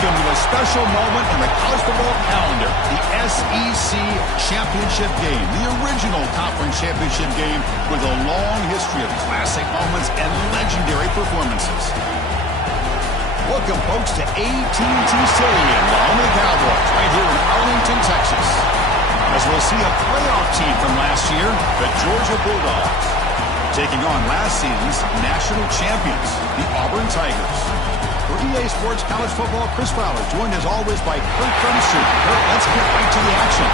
Welcome to a special moment in the college football calendar, the SEC Championship Game, the original conference championship game with a long history of classic moments and legendary performances. Welcome, folks, to AT&T Stadium, the home of the Cowboys, right here in Arlington, Texas. As we'll see a playoff team from last year, the Georgia Bulldogs, taking on last season's national champions, the Auburn Tigers. For EA Sports College Football, Chris Fowler, joined as always by Kurt Furnister. Kurt, let's get right to the action.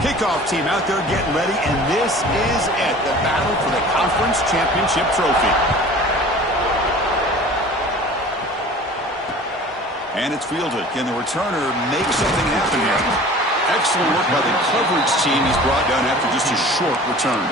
Kickoff team out there getting ready, and this is it, the battle for the conference championship trophy. And it's fielded. Can the returner make something happen here? Excellent work by the coverage team. He's brought down after just a short return.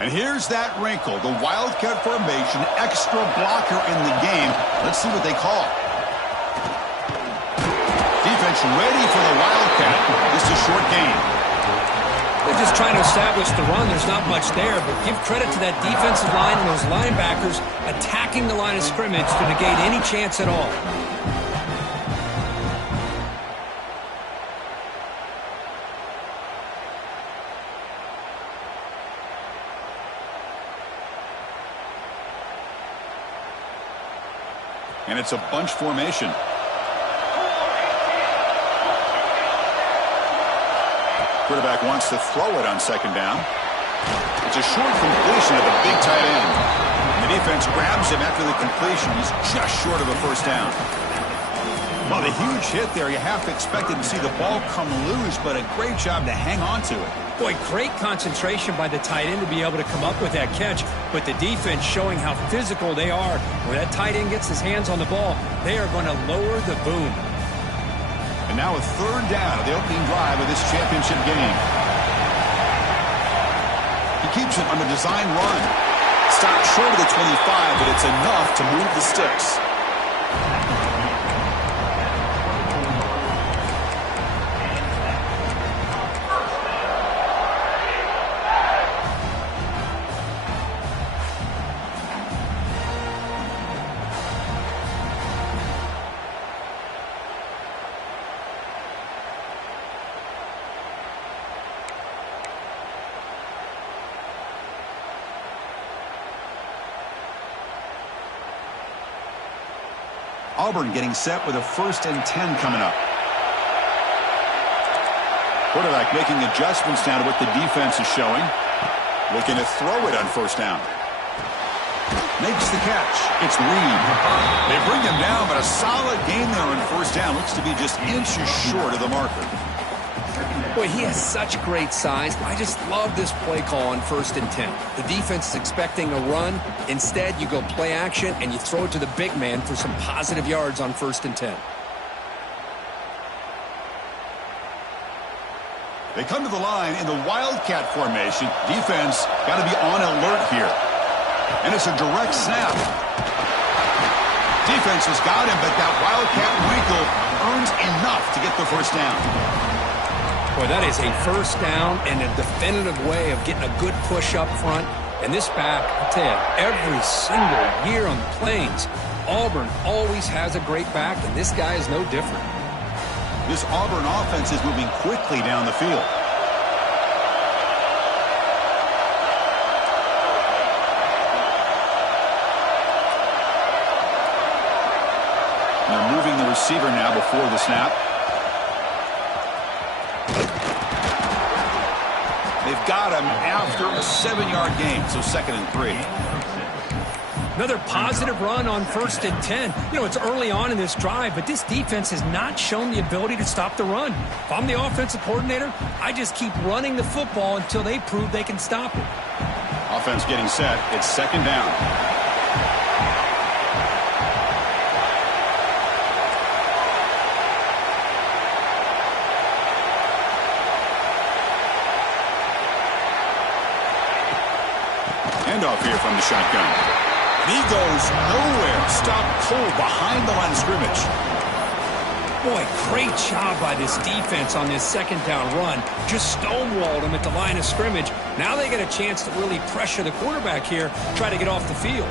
And here's that wrinkle, the Wildcat formation, extra blocker in the game. Let's see what they call. Defense ready for the Wildcat. This is a short gain. They're just trying to establish the run. There's not much there, but give credit to that defensive line and those linebackers attacking the line of scrimmage to negate any chance at all. And it's a bunch formation. Quarterback wants to throw it on second down. It's a short completion of the big tight end. And the defense grabs him after the completion. He's just short of a first down. Well, the huge hit there, you have to expect to see the ball come loose, but a great job to hang on to it. Boy, great concentration by the tight end to be able to come up with that catch, but the defense showing how physical they are. When that tight end gets his hands on the ball, they are going to lower the boom. And now a third down of the opening drive of this championship game. He keeps it on the design run. Stopped short of the 25, but it's enough to move the sticks. Auburn getting set with a 1st and 10 coming up. Quarterback making adjustments now to what the defense is showing. Looking to throw it on first down. Makes the catch. It's Reed. They bring him down, but a solid gain there on first down. Looks to be just inches short of the marker. Boy, he has such great size. I just love this play call on 1st and 10. The defense is expecting a run. Instead, you go play action, and you throw it to the big man for some positive yards on 1st and 10. They come to the line in the Wildcat formation. Defense got to be on alert here. And it's a direct snap. Defense has got him, but that Wildcat wrinkle earns enough to get the first down. Boy, that is a first down and a definitive way of getting a good push up front. And this back, I'll tell you, every single year on the Plains, Auburn always has a great back, and this guy is no different. This Auburn offense is moving quickly down the field. And they're moving the receiver now before the snap. They've got him after a 7-yard gain, so 2nd and 3. Another positive run on 1st and 10. You know, it's early on in this drive, but this defense has not shown the ability to stop the run. If I'm the offensive coordinator, I just keep running the football until they prove they can stop it. Offense getting set. It's 2nd down. Handoff here from the shotgun. He goes nowhere. Stop cold behind the line of scrimmage. Boy, great job by this defense on this 2nd down run. Just stonewalled him at the line of scrimmage. Now they get a chance to really pressure the quarterback here, try to get off the field.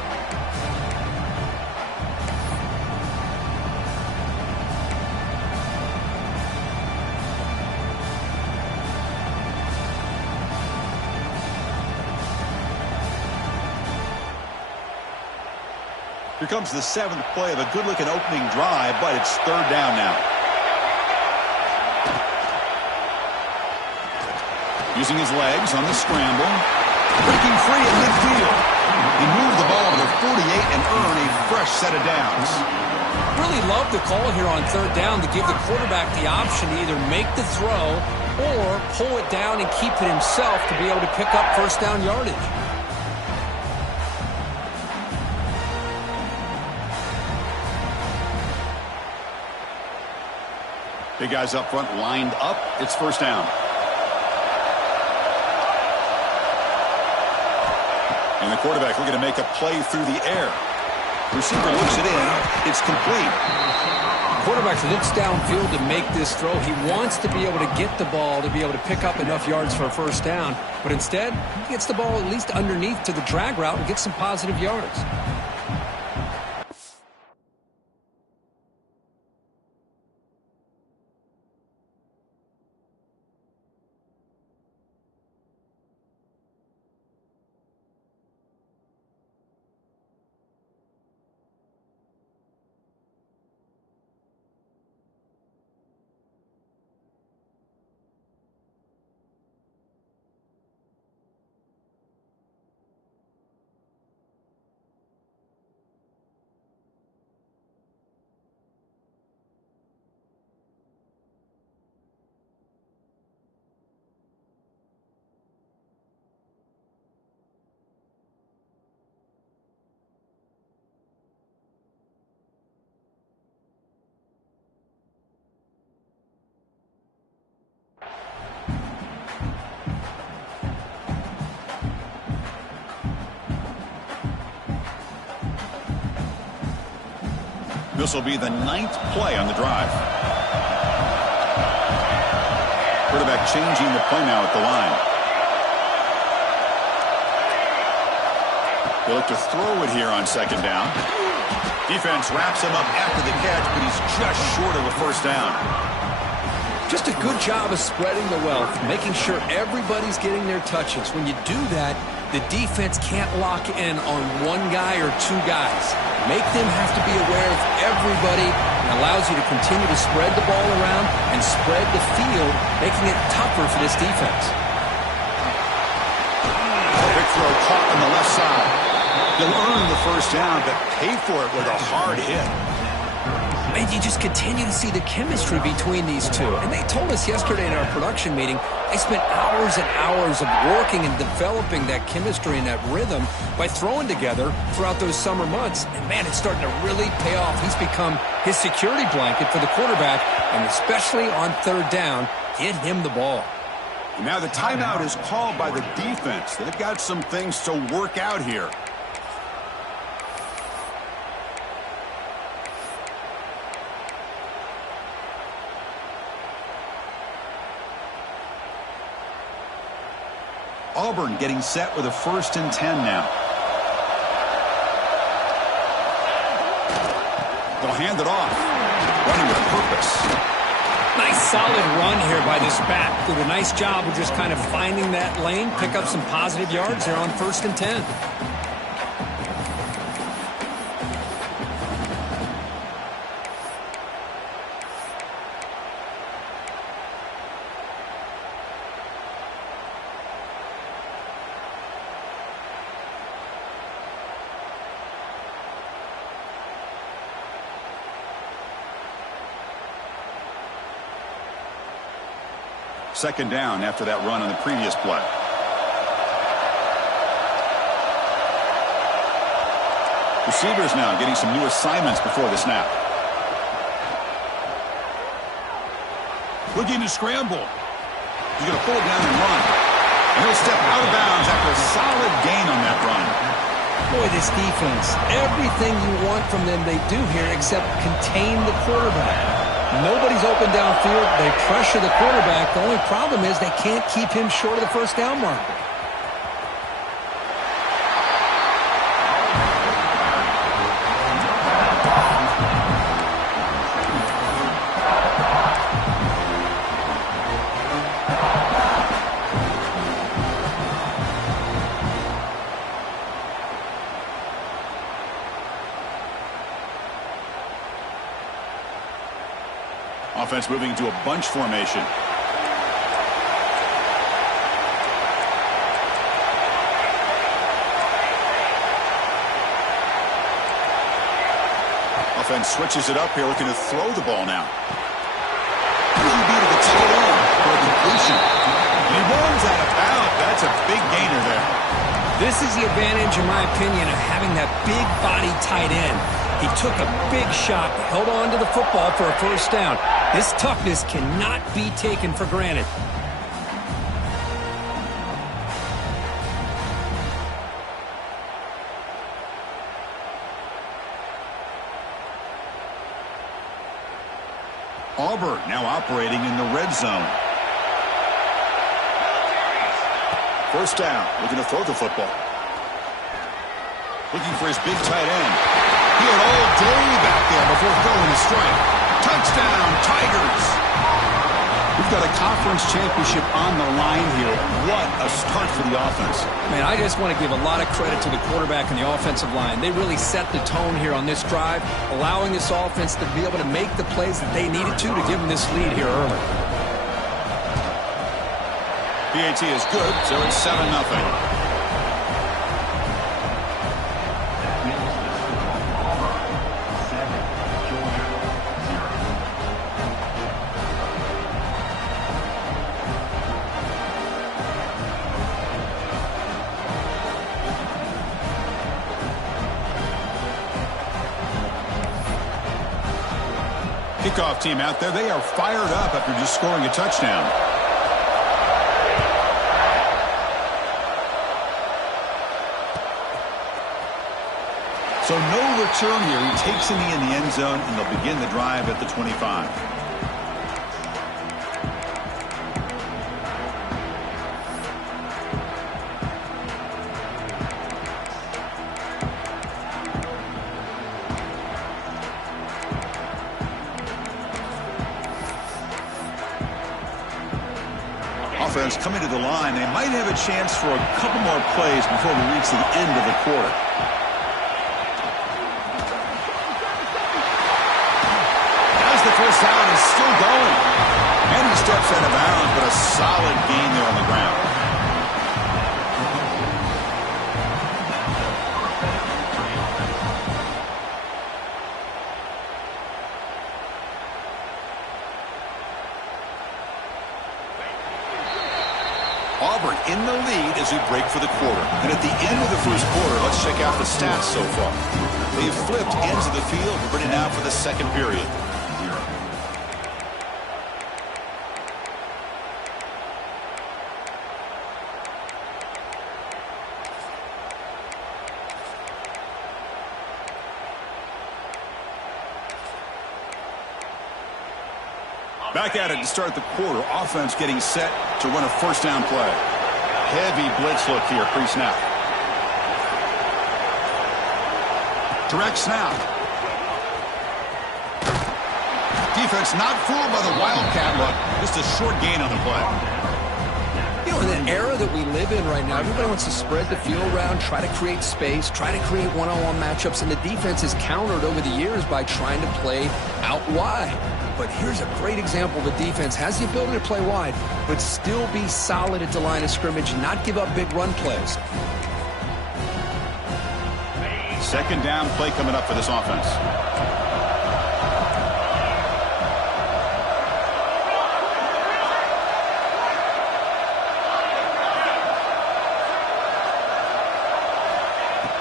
Here comes the 7th play of a good-looking opening drive, but it's 3rd down now. Using his legs on the scramble. Breaking free in midfield. He moved the ball to the 48 and earned a fresh set of downs. Really love the call here on 3rd down to give the quarterback the option to either make the throw or pull it down and keep it himself to be able to pick up 1st down yardage. Big guys up front lined up. It's 1st down. And the quarterback looking to make a play through the air. Receiver looks it in. It's complete. Quarterback looks downfield to make this throw. He wants to be able to get the ball to be able to pick up enough yards for a 1st down. But instead, he gets the ball at least underneath to the drag route and gets some positive yards. This will be the 9th play on the drive. Quarterback changing the play now at the line. They look to throw it here on 2nd down. Defense wraps him up after the catch, but he's just short of a 1st down. Just a good job of spreading the wealth, making sure everybody's getting their touches. When you do that, the defense can't lock in on one guy or two guys. Make them have to be aware of everybody, and allows you to continue to spread the ball around and spread the field, making it tougher for this defense. Big throw caught on the left side. They'll earn the 1st down, but pay for it with a hard hit. And you just continue to see the chemistry between these two. And they told us yesterday in our production meeting, they spent hours and hours of working and developing that chemistry and that rhythm by throwing together throughout those summer months. And, man, it's starting to really pay off. He's become his security blanket for the quarterback, and especially on 3rd down, get him the ball. And now the timeout is called by the defense. They've got some things to work out here. Auburn getting set with a 1st and 10 now. They'll hand it off. Running with purpose. Nice solid run here by this back. Did a nice job of just kind of finding that lane, pick up some positive yards there on 1st and 10. Second down after that run on the previous play. Receivers now getting some new assignments before the snap. Looking to scramble. He's going to pull it down and run. And he'll step out of bounds after a solid gain on that run. Boy, this defense, everything you want from them they do here except contain the quarterback. Nobody's open downfield. They pressure the quarterback. The only problem is they can't keep him short of the 1st down marker. Offense moving into a bunch formation. Offense switches it up here, looking to throw the ball now. QB to the tight end for a completion. And he runs out of bounds. That's a big gainer there. This is the advantage, in my opinion, of having that big body tight end. He took a big shot, held on to the football for a 1st down. This toughness cannot be taken for granted. Auburn now operating in the red zone. 1st down, looking to throw the football. Looking for his big tight end. He had all day back there before throwing the strike. Touchdown, Tigers! We've got a conference championship on the line here. What a start for the offense. Man, I just want to give a lot of credit to the quarterback and the offensive line. They really set the tone here on this drive, allowing this offense to be able to make the plays that they needed to give them this lead here early. PAT is good, so it's 7-0. Kickoff team out there, they are fired up after just scoring a touchdown. So no return here. He takes in the end zone, and they'll begin the drive at the 25. Offense coming to the line. They might have a chance for a couple more plays before we reach the end of the quarter. As the 1st down is still going. And he steps out of bounds, but a solid gain there on the ground. Auburn in the lead as we break for the quarter. And at the end of the 1st quarter, let's check out the stats so far. They've flipped ends of the field. We're ready now for the 2nd period. Back at it to start the quarter. Offense getting set to run a 1st down play. heavy blitz look here pre-snap. Direct snap. Defense not fooled by the wildcat look. Just a short gain on the play. You know, in the era that we live in right now, everybody wants to spread the field around, try to create space, try to create one-on-one matchups, and the defense has countered over the years by trying to play out wide. But here's a great example. The defense has the ability to play wide, but still be solid at the line of scrimmage, not give up big run plays. Second down play coming up for this offense.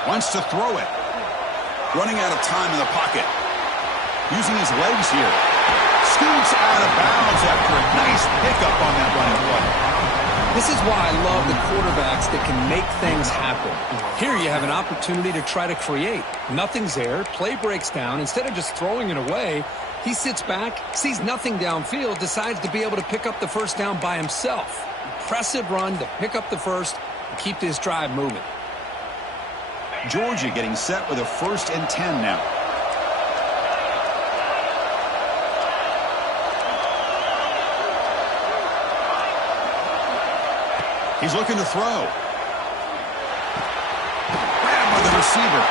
Wants to throw it. Running out of time in the pocket. Using his legs here. Scoots out of bounds after a nice pickup on that running play. This is why I love the quarterbacks that can make things happen. Here you have an opportunity to try to create. Nothing's there. Play breaks down. Instead of just throwing it away, he sits back, sees nothing downfield, decides to be able to pick up the first down by himself. Impressive run to pick up the first and keep this drive moving. Georgia getting set with a 1st and 10 now. He's looking to throw. Grabbed by the receiver.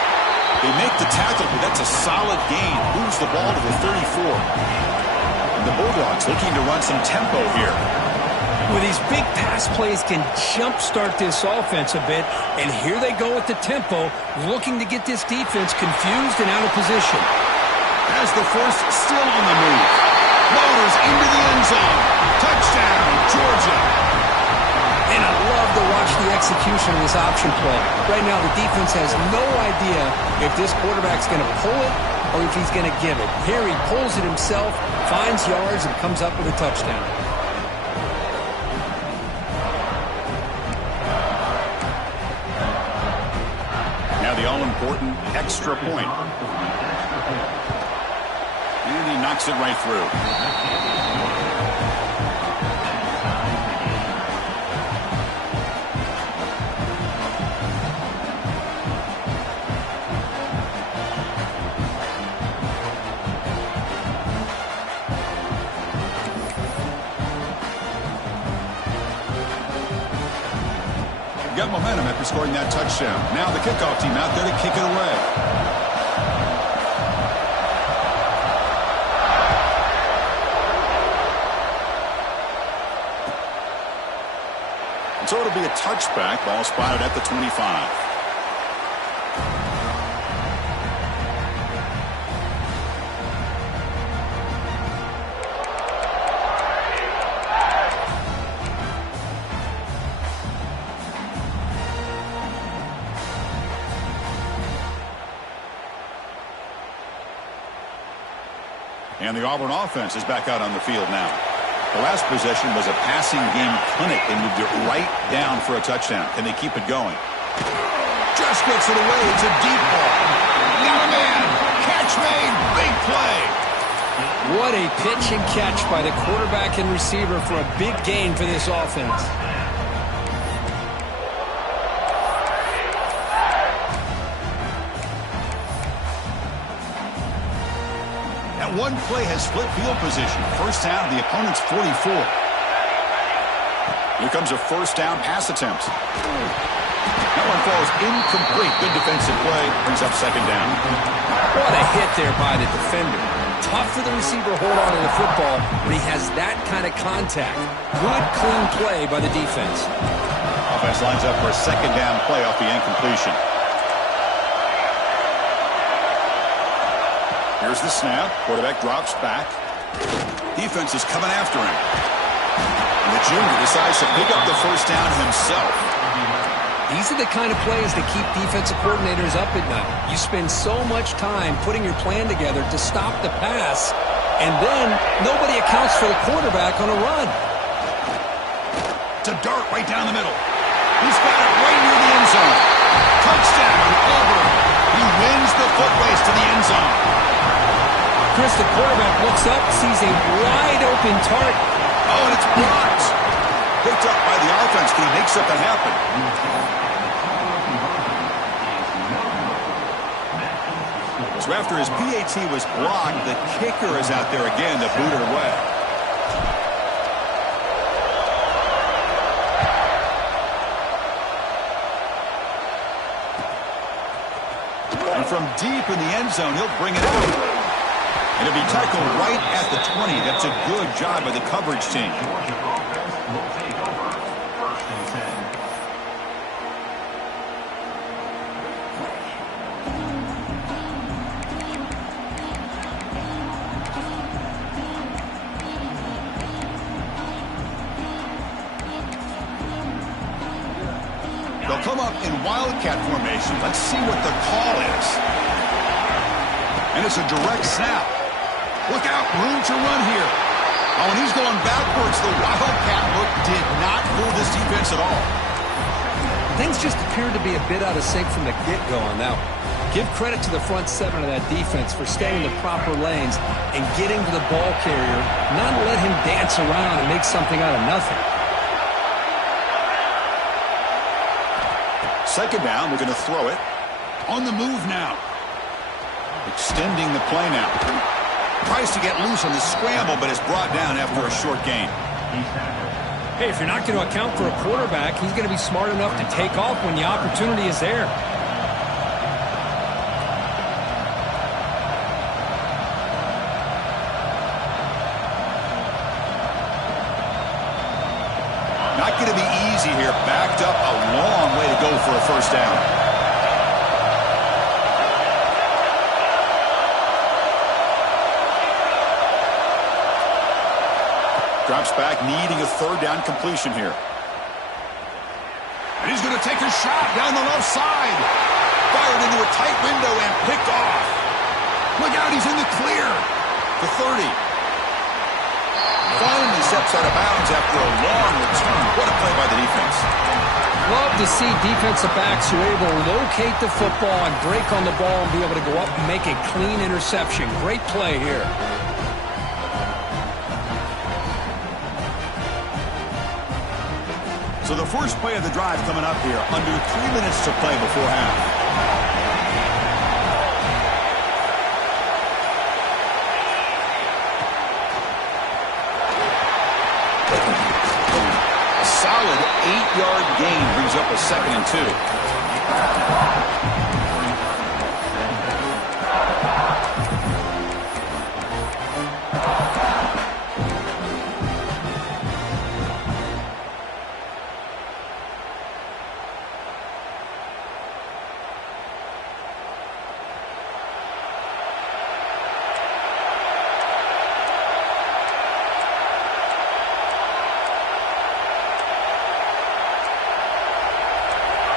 They make the tackle, but that's a solid gain. Moves the ball to the 34. And the Bulldogs looking to run some tempo here. Well, these big pass plays can jumpstart this offense a bit, and here they go with the tempo, looking to get this defense confused and out of position. As the force still on the move. Motors into the end zone. Touchdown, Georgia. And I love to watch the execution of this option play. Right now, the defense has no idea if this quarterback's going to pull it or if he's going to give it. Here he pulls it himself, finds yards, and comes up with a touchdown. Now the all-important extra point. And he knocks it right through. Got momentum after scoring that touchdown. Now the kickoff team out there to kick it away. And so it'll be a touchback. Ball spotted at the 25. And the Auburn offense is back out on the field now. The last possession was a passing game clinic. They moved it right down for a touchdown. Can they keep it going? Just gets it away. It's a deep ball. Got a man. Catch made. Big play. What a pitch and catch by the quarterback and receiver for a big gain for this offense. That one play has split field position. First down, the opponent's 44. Here comes a first down pass attempt. That one falls incomplete. Good defensive play. Brings up second down. What a hit there by the defender. Tough for the receiver to hold on to the football when he has that kind of contact. Good, clean play by the defense. Offense lines up for a second down play off the incompletion. Here's the snap. Quarterback drops back. Defense is coming after him. And the junior decides to pick up the first down himself. These are the kind of plays that keep defensive coordinators up at night. You spend so much time putting your plan together to stop the pass, and then nobody accounts for the quarterback on a run. It's a dart right down the middle. He's got it right near the end zone. Touchdown, Auburn. He wins the foot race to the end zone. Chris, the quarterback looks up, sees a wide-open target. Oh, and it's blocked. Picked up by the offense. Can he make something happen? So after his PAT was blocked, the kicker is out there again to boot it away. And from deep in the end zone, he'll bring it out. And it'll be tackled right at the 20. That's a good job by the coverage team. They'll come up in wildcat formation. Let's see what the call is. And it's a direct snap. Look out, room to run here. Oh, and he's going backwards. The wildcat look did not fool this defense at all. Things just appeared to be a bit out of sync from the get-go on that one. Give credit to the front seven of that defense for staying in the proper lanes and getting to the ball carrier, not let him dance around and make something out of nothing. Second down, we're going to throw it. On the move now. Extending the play now. Tries to get loose on the scramble, but is brought down after a short gain. Hey, if you're not going to account for a quarterback, he's going to be smart enough to take off when the opportunity is there. Not going to be easy here. Backed up a long way to go for a first down. Drops back, needing a third down completion here. And he's going to take a shot down the left side. Fired into a tight window and picked off. Look out, he's in the clear. The 30. Finally steps out of bounds after a long return. What a play by the defense. Love to see defensive backs who are able to locate the football and break on the ball and be able to go up and make a clean interception. Great play here. So the first play of the drive coming up here. Under 3 minutes to play before half. A solid 8-yard gain brings up a 2nd and 2.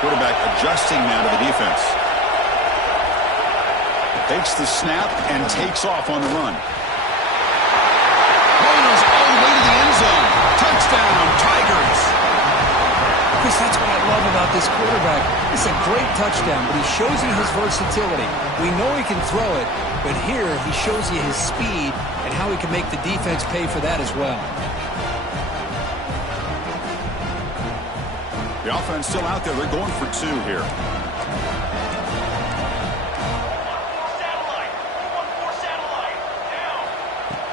Quarterback adjusting now to the defense. Takes the snap and takes off on the run. Runs all the way to the end zone. Touchdown, Tigers. Chris, that's what I love about this quarterback. It's a great touchdown, but he shows you his versatility. We know he can throw it, but here he shows you his speed and how he can make the defense pay for that as well. The offense still out there. They're going for 2 here.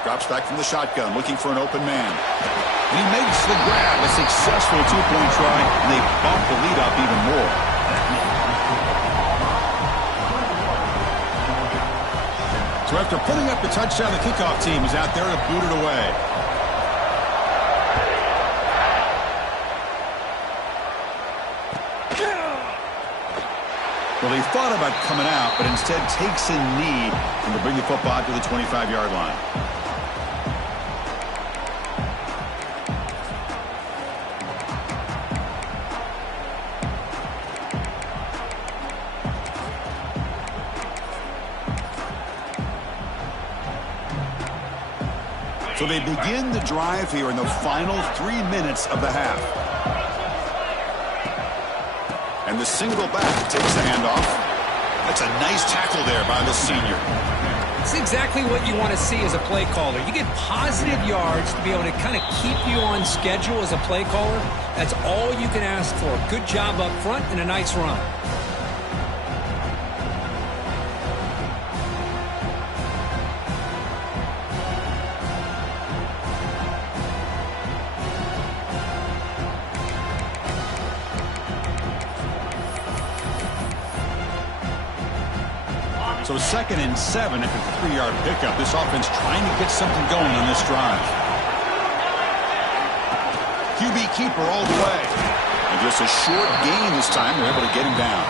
Drops back from the shotgun, looking for an open man. And he makes the grab. A successful 2-point try, and they bump the lead up even more. So after putting up the touchdown, the kickoff team is out there to boot it away. Well, he thought about coming out, but instead takes a knee and to bring the football to the 25-yard line. So they begin the drive here in the final 3 minutes of the half. And the single back takes the handoff. That's a nice tackle there by the senior. It's exactly what you want to see as a play caller. You get positive yards to be able to kind of keep you on schedule as a play caller. That's all you can ask for. Good job up front and a nice run. So 2nd and 7 after the 3-yard pickup. This offense trying to get something going on this drive. QB keeper all the way. And just a short gain this time. They're able to get him down.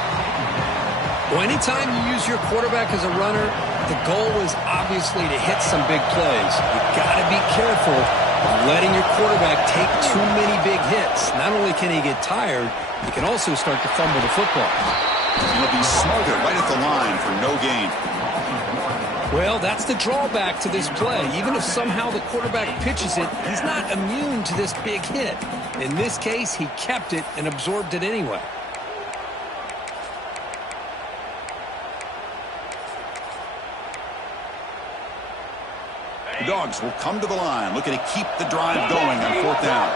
Well, anytime you use your quarterback as a runner, the goal is obviously to hit some big plays. You've got to be careful of letting your quarterback take too many big hits. Not only can he get tired, he can also start to fumble the football. He'll be smothered right at the line for no gain. Well, that's the drawback to this play. Even if somehow the quarterback pitches it, he's not immune to this big hit. In this case, he kept it and absorbed it anyway. The Dogs will come to the line, looking to keep the drive going on 4th down.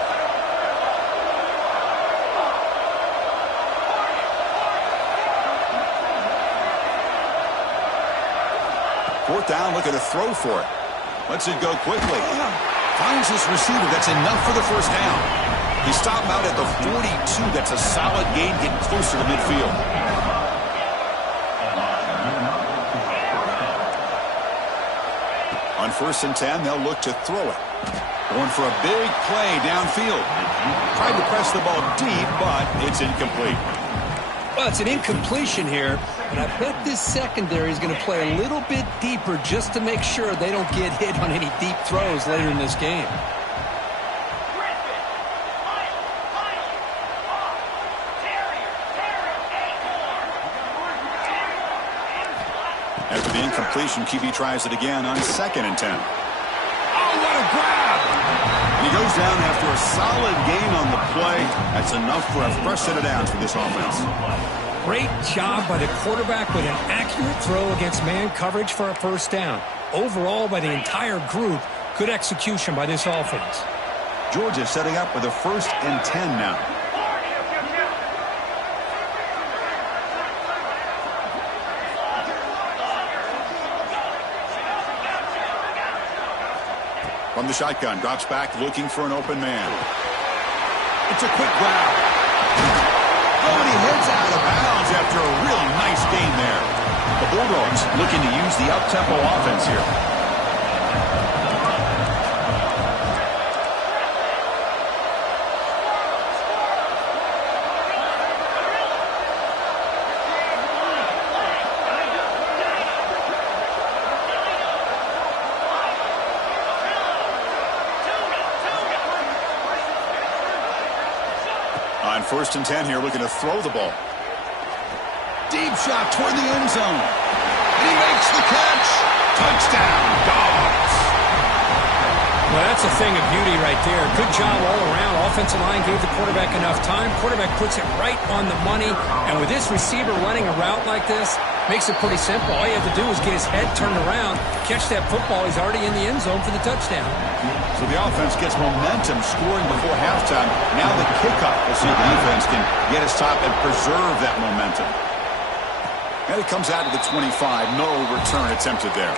Fourth down, looking to throw for it. Lets it go quickly. Finds his receiver. That's enough for the first down. He stopped out at the 42. That's a solid gain, getting closer to midfield. On 1st and 10, they'll look to throw it. Going for a big play downfield. Tried to press the ball deep, but it's incomplete. Well, it's an incompletion here, and I bet this secondary is going to play a little bit deeper just to make sure they don't get hit on any deep throws later in this game. After the incompletion, QB tries it again on 2nd and 10. Oh, what a grab! And he goes down after a solid gain on the play. That's enough for a fresh set of downs for this offense. Great job by the quarterback with an accurate throw against man coverage for a first down. Overall, by the entire group, good execution by this offense. Georgia setting up with a 1st and 10 now. From the shotgun, drops back, looking for an open man. It's a quick grab. Oh, and he heads out of bounds after a real nice gain there. The Bulldogs looking to use the up-tempo offense here. On 1st and 10 here, looking to throw the ball. Deep shot toward the end zone. And he makes the catch. Touchdown, Dogs. Well, that's a thing of beauty right there. Good job all around. Offensive line gave the quarterback enough time. Quarterback puts it right on the money. And with this receiver running a route like this, makes it pretty simple. All you have to do is get his head turned around, catch that football. He's already in the end zone for the touchdown. So the offense gets momentum, scoring before halftime. Now the kickoff. We'll see if the defense can get his top and preserve that momentum. And it comes out to the 25. No return attempted there.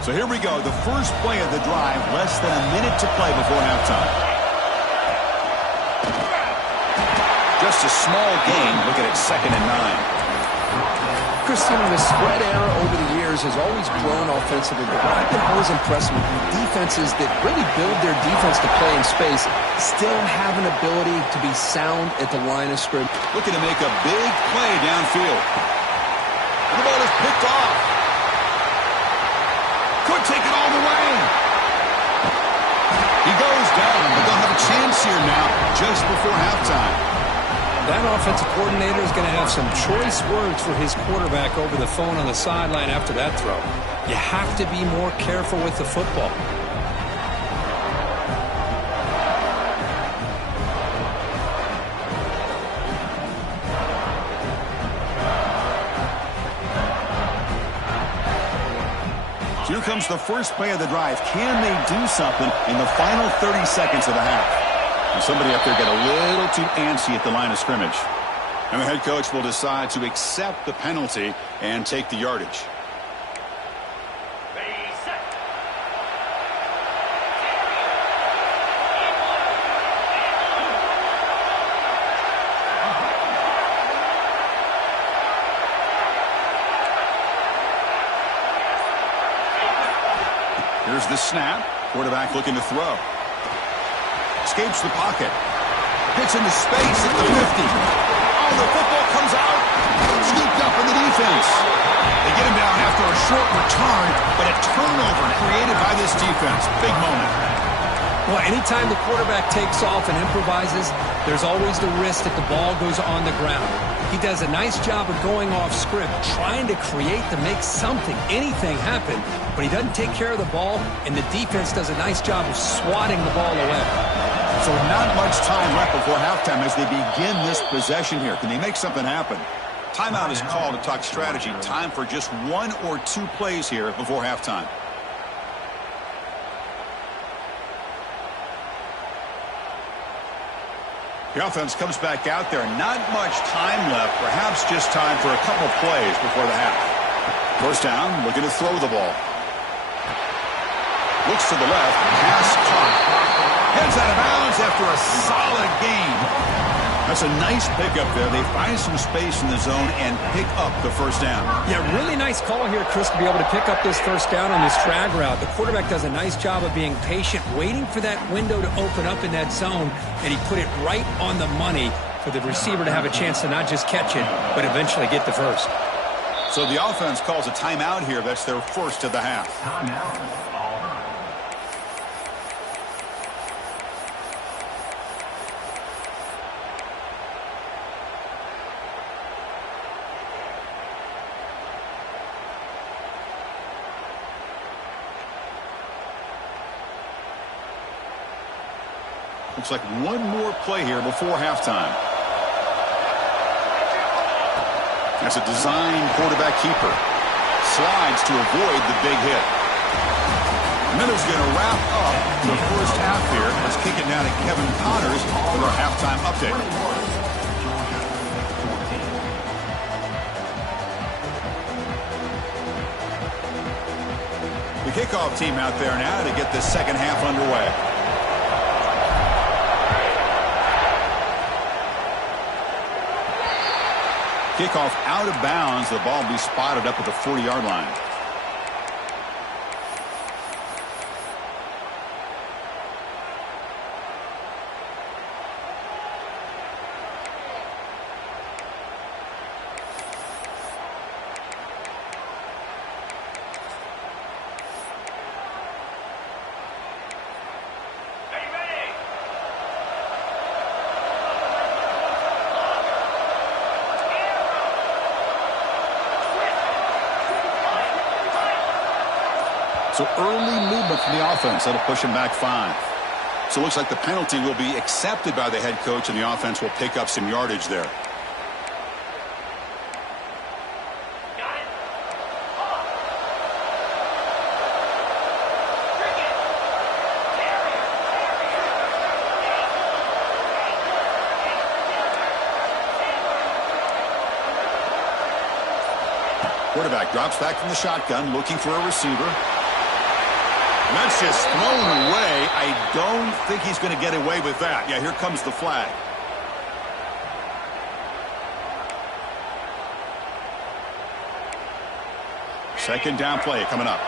So here we go. The first play of the drive. Less than a minute to play before halftime. Just a small gain. Looking at 2nd and 9. Christian, the spread era over the years has always grown offensively, but what I've been always impressed with defenses that really build their defense to play in space still have an ability to be sound at the line of scrimmage. Looking to make a big play downfield. And the ball is picked off. Could take it all the way. He goes down, but they'll have a chance here now just before halftime. That offensive coordinator is going to have some choice words for his quarterback over the phone on the sideline after that throw. You have to be more careful with the football. Here comes the first play of the drive. Can they do something in the final 30 seconds of the half? And somebody up there got a little too antsy at the line of scrimmage. And the head coach will decide to accept the penalty and take the yardage. Here's the snap. Quarterback looking to throw. Escapes the pocket. Gets into space at the 50. Oh, the football comes out. Scooped up in the defense. They get him down after a short return, but a turnover created by this defense. Big moment. Well, anytime the quarterback takes off and improvises, there's always the risk that the ball goes on the ground. He does a nice job of going off script, trying to create to make something, anything happen, but he doesn't take care of the ball, and the defense does a nice job of swatting the ball away. So not much time left before halftime as they begin this possession here. Can they make something happen? Timeout is called to talk strategy. Time for just 1 or 2 plays here before halftime. The offense comes back out there. Not much time left. Perhaps just time for a couple plays before the half. First down, looking to throw the ball. Looks to the left. Pass caught. Heads out of bounds after a solid gain. That's a nice pickup there. They find some space in the zone and pick up the first down. Yeah, really nice call here, Chris, to be able to pick up this first down on this drag route. The quarterback does a nice job of being patient, waiting for that window to open up in that zone, and he put it right on the money for the receiver to have a chance to not just catch it, but eventually get the first. So the offense calls a timeout here. That's their first of the half. Looks like one more play here before halftime. That's a design quarterback keeper. Slides to avoid the big hit. Miller's going to wrap up the first half here. Let's kick it down to Kevin Connors for our halftime update. The kickoff team out there now to get the second half underway. Kickoff out of bounds. The ball will be spotted up at the 40-yard line. So early movement from the offense. That'll push him back 5. So it looks like the penalty will be accepted by the head coach, and the offense will pick up some yardage there. Quarterback drops back from the shotgun, looking for a receiver. And that's just thrown away. I don't think he's going to get away with that. Yeah, here comes the flag. Second down play coming up.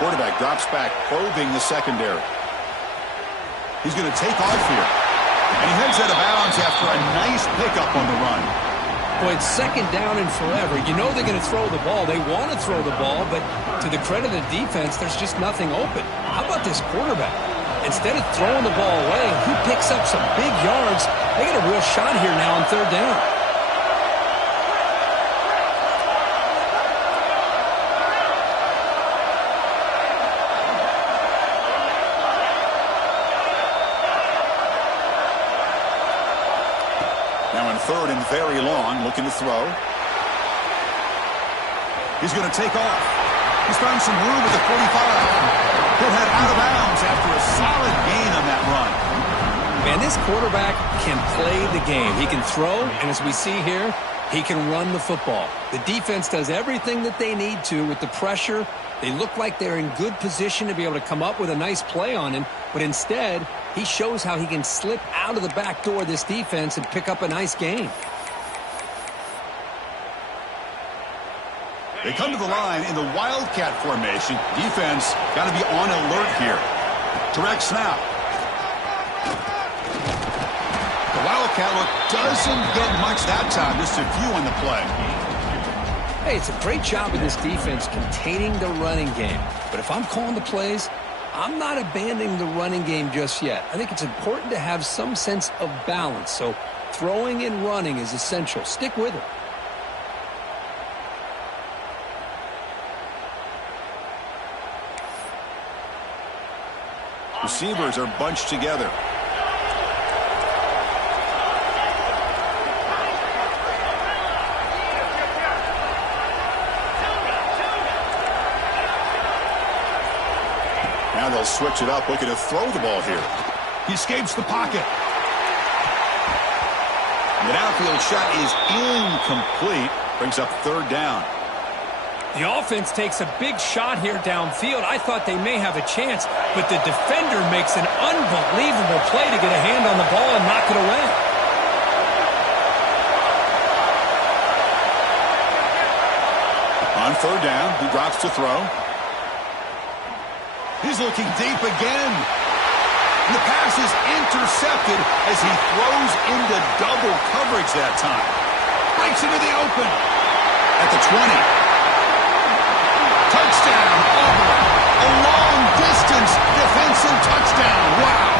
Quarterback drops back, probing the secondary. He's going to take off here. And he heads out of bounds after a nice pickup on the run. Boy, it's second down and forever. You know they're going to throw the ball. They want to throw the ball, but to the credit of the defense, there's just nothing open. How about this quarterback? Instead of throwing the ball away, he picks up some big yards. They got a real shot here now on third down. very long, looking to throw. He's going to take off. He's found some room at the 45. He'll head out of bounds after a solid gain on that run. Man, this quarterback can play the game. He can throw, and as we see here, he can run the football. The defense does everything that they need to with the pressure. They look like they're in good position to be able to come up with a nice play on him, but instead, he shows how he can slip out of the back door of this defense and pick up a nice gain. They come to the line in the Wildcat formation. Defense got to be on alert here. Direct snap. The Wildcat look doesn't get much that time. Just a few on the play. Hey, it's a great job of this defense containing the running game. But if I'm calling the plays, I'm not abandoning the running game just yet. I think it's important to have some sense of balance. So throwing and running is essential. Stick with it. Receivers are bunched together. Now they'll switch it up, looking to throw the ball here. He escapes the pocket. The downfield shot is incomplete. Brings up third down. The offense takes a big shot here downfield. I thought they may have a chance, but the defender makes an unbelievable play to get a hand on the ball and knock it away. On third down, he drops to throw. He's looking deep again. And the pass is intercepted as he throws into double coverage that time. Breaks into the open. At the 20. Touchdown, Auburn. A long-distance defensive touchdown. Wow.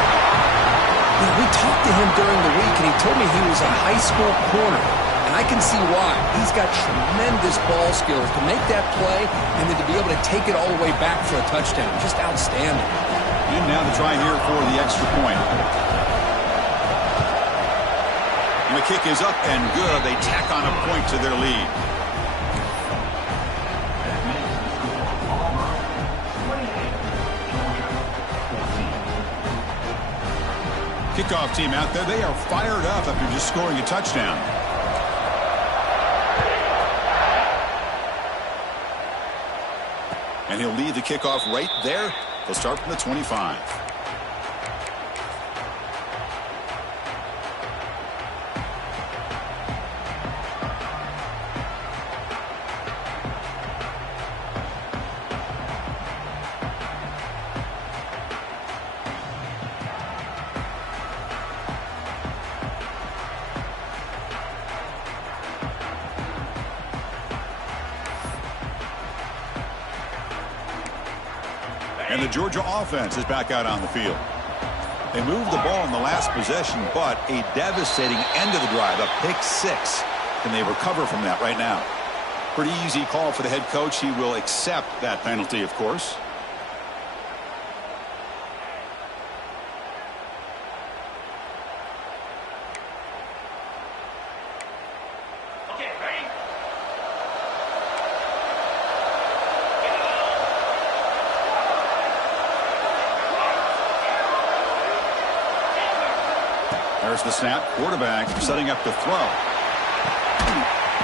Yeah, we talked to him during the week, and he told me he was a high school corner. And I can see why. He's got tremendous ball skills to make that play and then to be able to take it all the way back for a touchdown. Just outstanding. And now to try here for the extra point. And the kick is up and good. They tack on a point to their lead. Kickoff team out there. They are fired up after just scoring a touchdown. And he'll lead the kickoff right there. They'll start from the 25. And the Georgia offense is back out on the field. They moved the ball in the last possession, but a devastating end of the drive, a pick six. And they recover from that right now. Pretty easy call for the head coach. He will accept that penalty, of course. There's the snap. Quarterback setting up to throw.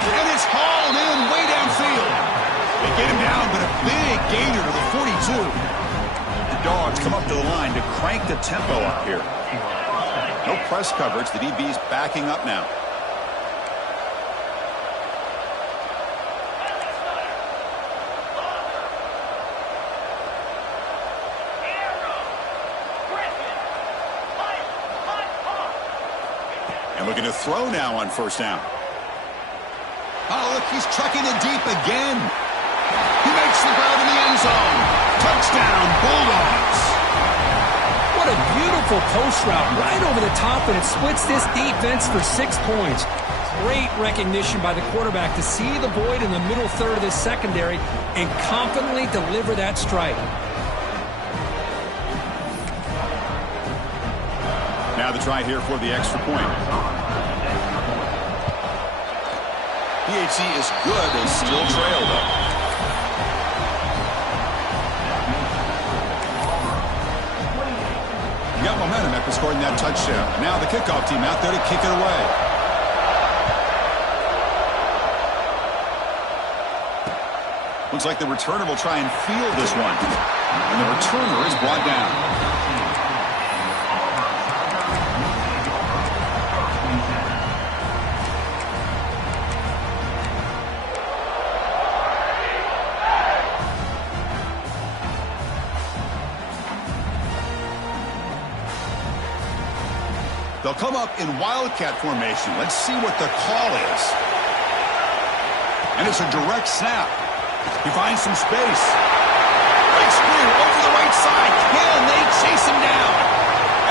And it's hauled in way downfield. They get him down, but a big gainer to the 42. The Dogs come up to the line to crank the tempo up here. No press coverage. The DB's backing up now. Looking to throw now on first down. Oh, look, he's chucking it deep again. He makes the grab in the end zone. Touchdown, Bulldogs. What a beautiful post route right over the top, and it splits this defense for 6 points. Great recognition by the quarterback to see the void in the middle third of this secondary and confidently deliver that strike. Now the try here for the extra point. PHC is good. They still trail, though. Got momentum after scoring that touchdown. Now the kickoff team out there to kick it away. Looks like the returner will try and field this one. And the returner is brought down. They'll come up in wildcat formation. Let's see what the call is. And it's a direct snap. He finds some space. Big screen over the right side. Can they chase him down?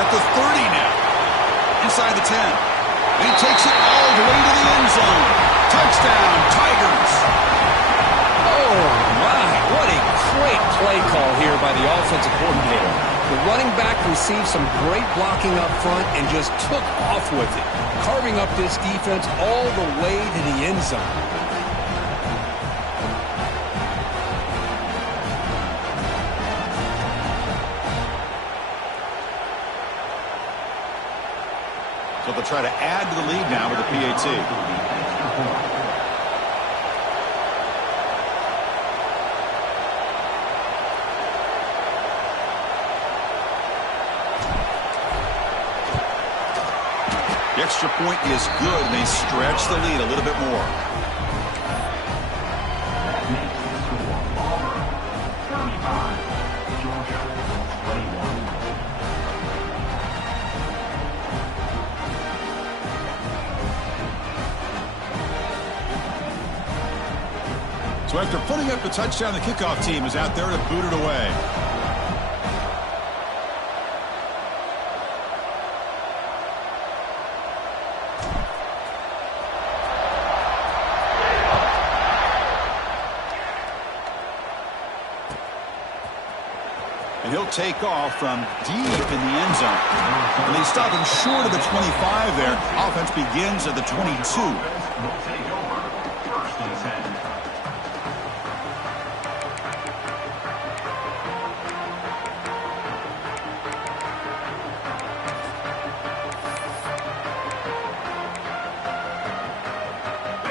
At the 30 now. Inside the 10. And he takes it all the way to the end zone. Touchdown, Tigers. Oh, my. What a great play call here by the offensive coordinator. The running back received some great blocking up front and just took off with it, carving up this defense all the way to the end zone. So they'll try to add to the lead now with the PAT. The extra point is good, and they stretch the lead a little bit more. So after putting up the touchdown, the kickoff team is out there to boot it away. And he'll take off from deep in the end zone. And they stop him short of the 25 there. Offense begins at the 22.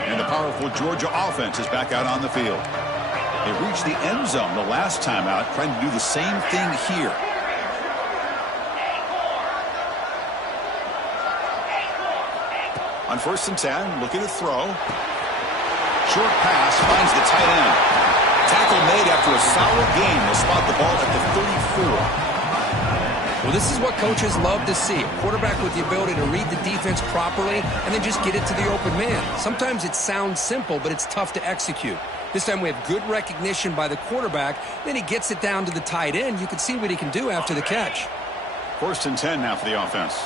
And the powerful Georgia offense is back out on the field. They reached the end zone the last time out, trying to do the same thing here. On 1st and 10, looking to throw. Short pass finds the tight end. Tackle made after a solid gain. They'll spot the ball at the 34. Well, this is what coaches love to see. A quarterback with the ability to read the defense properly and then just get it to the open man. Sometimes it sounds simple, but it's tough to execute. This time we have good recognition by the quarterback. Then he gets it down to the tight end. You can see what he can do after the catch. 1st and 10 now for the offense.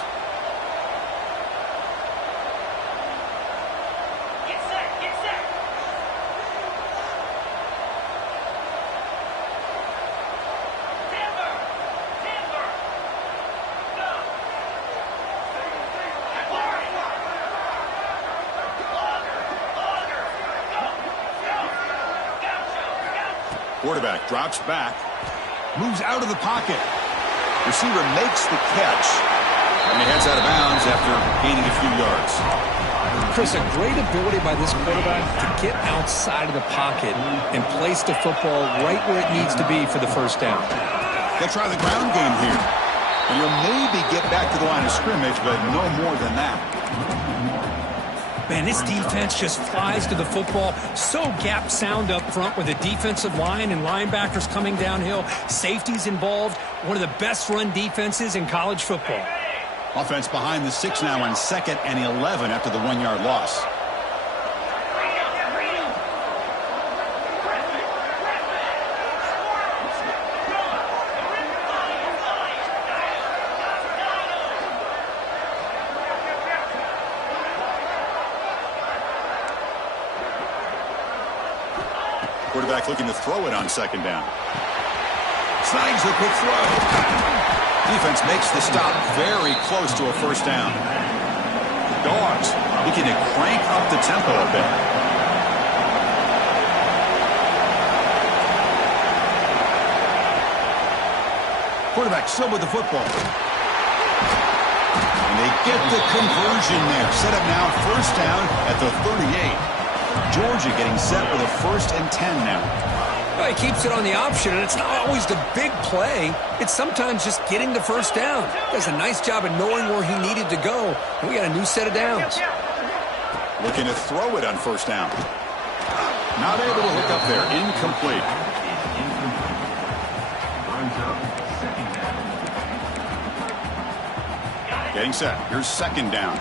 Quarterback drops back, moves out of the pocket. Receiver makes the catch, and he heads out of bounds after gaining a few yards. Chris, a great ability by this quarterback to get outside of the pocket and place the football right where it needs to be for the first down. They'll try the ground game here. And you'll maybe get back to the line of scrimmage, but no more than that. Man, this defense just flies to the football. So gap sound up front with the defensive line and linebackers coming downhill. Safeties involved. One of the best run defenses in college football. Offense behind the 6 now on 2nd and 11 after the 1-yard loss. Quarterback looking to throw it on 2nd down. Snags the quick throw. Defense makes the stop very close to a 1st down. Dogs looking to crank up the tempo a bit. Quarterback still with the football. And they get the conversion there. Set up now, first down at the 38. Georgia getting set with a 1st and 10 now. Well, he keeps it on the option, and it's not always the big play. It's sometimes just getting the first down. He does a nice job of knowing where he needed to go. And we got a new set of downs. Looking to throw it on first down. Not able to hook up there. Incomplete. Getting set. Here's second down.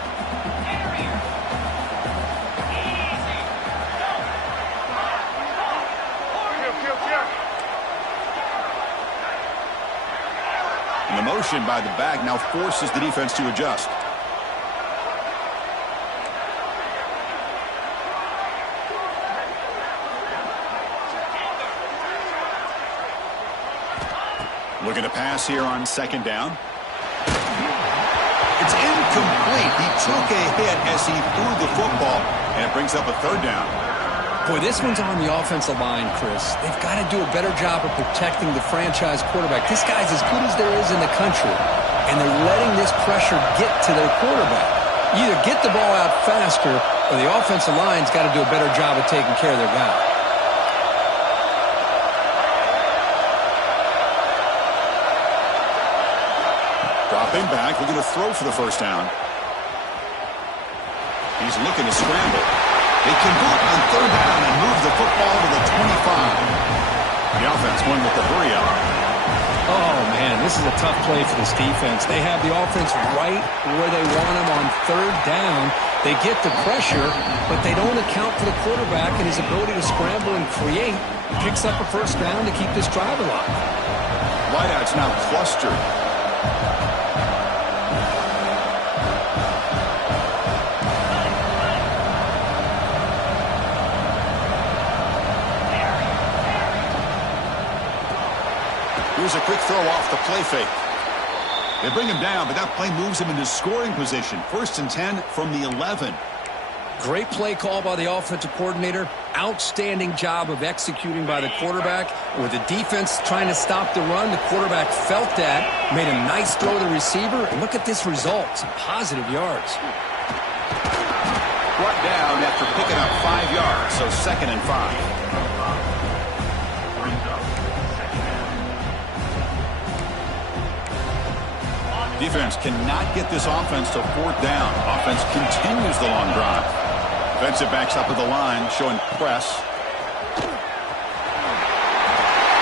And the motion by the back now forces the defense to adjust. Looking to pass here on second down. It's incomplete. He took a hit as he threw the football, and it brings up a third down. Boy, this one's on the offensive line, Chris. They've got to do a better job of protecting the franchise quarterback. This guy's as good as there is in the country, and they're letting this pressure get to their quarterback. You either get the ball out faster, or the offensive line's got to do a better job of taking care of their guy. Dropping back, looking to throw for the first down. He's looking to scramble. They convert on third down and move the football to the 25. The offense going with the hurry up. Oh, man, this is a tough play for this defense. They have the offense right where they want them on third down. They get the pressure, but they don't account for the quarterback and his ability to scramble and create. Picks up a first down to keep this drive alive. Wideouts now clustered. Here's a quick throw off the play fake. They bring him down, but that play moves him into scoring position. 1st and 10 from the 11. Great play call by the offensive coordinator. Outstanding job of executing by the quarterback. With the defense trying to stop the run, the quarterback felt that, made a nice throw to the receiver, and look at this result. Some positive yards. Brought down after picking up 5 yards, so 2nd and 5. Defense cannot get this offense to 4th down. Offense continues the long drive. Defensive backs up at the line, showing press.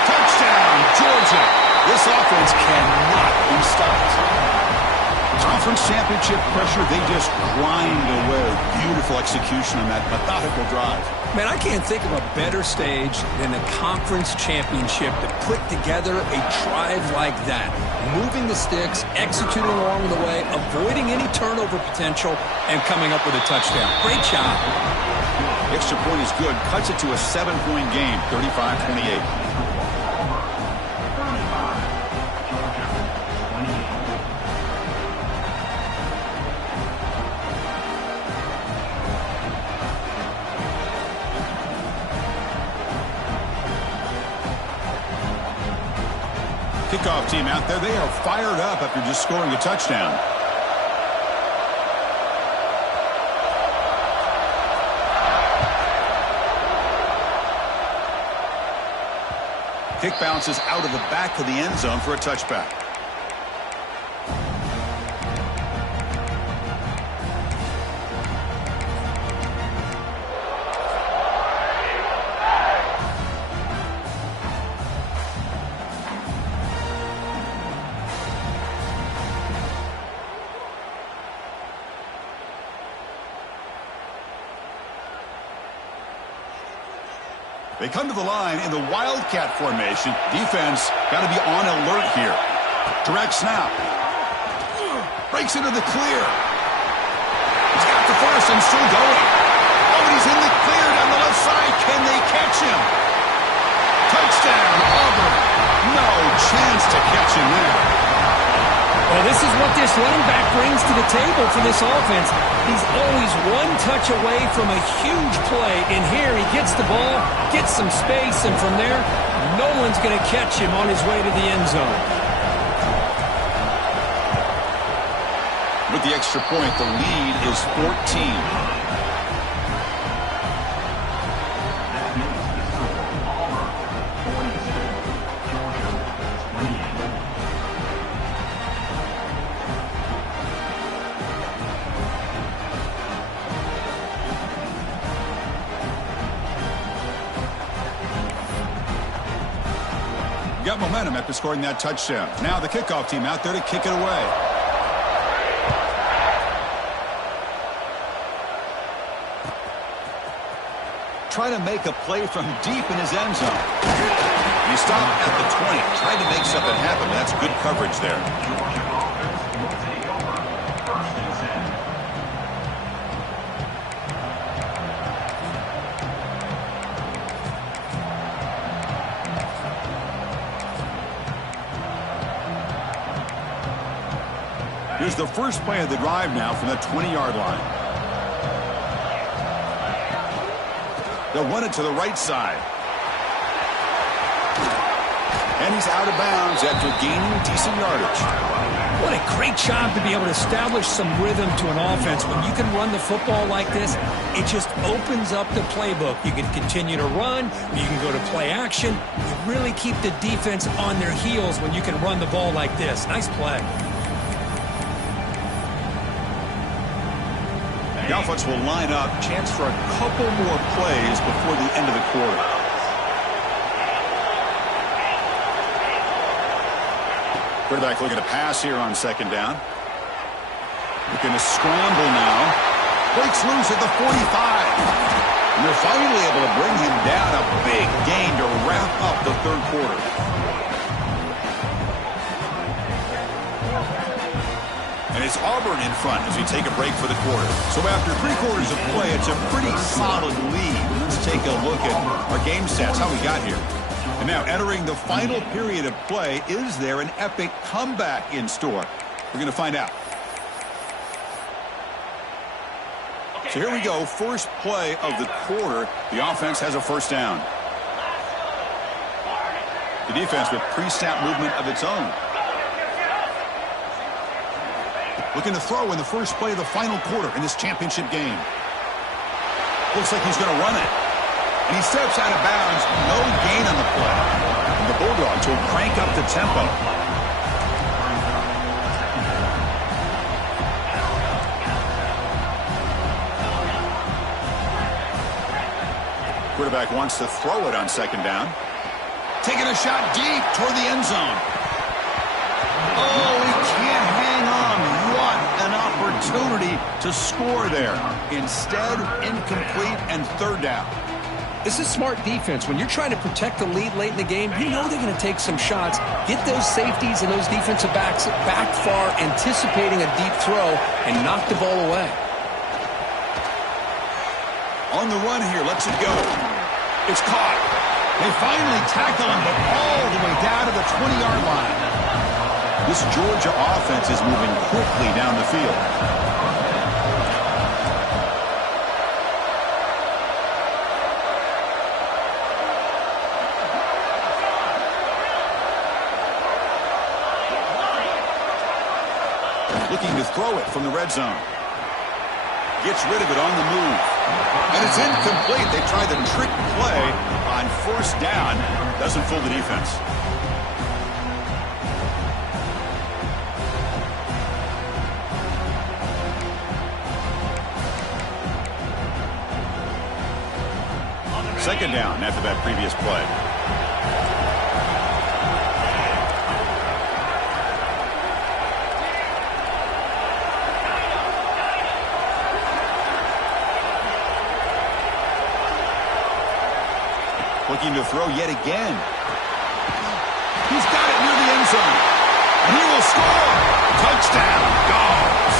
Touchdown, Georgia. This offense cannot be stopped. Conference championship pressure, they just grind away. Beautiful execution on that methodical drive. Man, I can't think of a better stage than the conference championship to put together a drive like that. Moving the sticks, executing along the way, avoiding any turnover potential, and coming up with a touchdown. Great job. Extra point is good. Cuts it to a 7-point game, 35-28. Kickoff team out there, they are fired up after just scoring a touchdown. Kick bounces out of the back of the end zone for a touchback. They come to the line in the Wildcat formation. Defense got to be on alert here. Direct snap. Breaks into the clear. He's got the first and still going. Oh, but he's in the clear down the left side. Can they catch him? Touchdown, Auburn. No chance to catch him there. Well, this is what this running back brings to the table for this offense. He's always one touch away from a huge play. And here he gets the ball, gets some space, and from there, no one's going to catch him on his way to the end zone. With the extra point, the lead is 14. Got momentum after scoring that touchdown. Now the kickoff team out there to kick it away. Trying to make a play from deep in his end zone. He stopped at the 20, trying to make something happen. That's good coverage there. Here's the first play of the drive now from the 20-yard line. They'll run it to the right side. And he's out of bounds after gaining decent yardage. What a great job to be able to establish some rhythm to an offense. When you can run the football like this, it just opens up the playbook. You can continue to run, you can go to play action. You really keep the defense on their heels when you can run the ball like this. Nice play. The offense will line up. Chance for a couple more plays before the end of the quarter. Quarterback looking to pass here on second down. Looking to scramble now. Breaks loose at the 45. And they're finally able to bring him down. A big gain to wrap up the third quarter. And it's Auburn in front as we take a break for the quarter. So after 3 quarters of play, it's a pretty solid lead. Let's take a look at our game stats, how we got here. And now entering the final period of play, is there an epic comeback in store? We're going to find out. So here we go, first play of the quarter. The offense has a first down. The defense with pre-snap movement of its own. Looking to throw in the first play of the final quarter in this championship game. Looks like he's going to run it. And he steps out of bounds. No gain on the play. And the Bulldogs will crank up the tempo. Quarterback wants to throw it on second down. Taking a shot deep toward the end zone. Oh, he can't hang on. What an opportunity to score there. Instead, incomplete and third down. This is smart defense. When you're trying to protect the lead late in the game, you know they're going to take some shots. Get those safeties and those defensive backs back far, anticipating a deep throw, and knock the ball away. On the run here, lets it go. It's caught. They finally tackle him, but all the way down to the 20-yard line. This Georgia offense is moving quickly down the field. Looking to throw it from the red zone. Gets rid of it on the move. And it's incomplete. They tried the trick play on first down. Doesn't fool the defense. Second down after that previous play. Looking to throw yet again. He's got it near the end zone. And he will score. Touchdown, Dogs.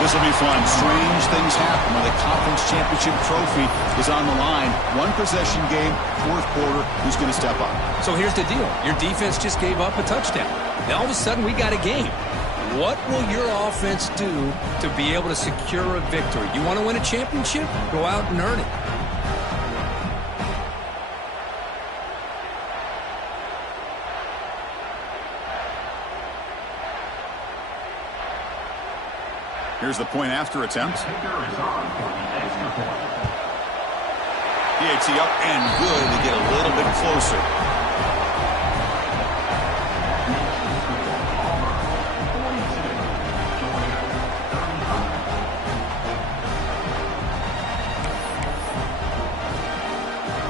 This will be fun. Strange things happen when the conference championship trophy is on the line. One possession game, fourth quarter. Who's going to step up? So here's the deal. Your defense just gave up a touchdown. Now all of a sudden we got a game. What will your offense do to be able to secure a victory? You want to win a championship? Go out and earn it. Here's the point after attempt. PAT up and good to get a little bit closer.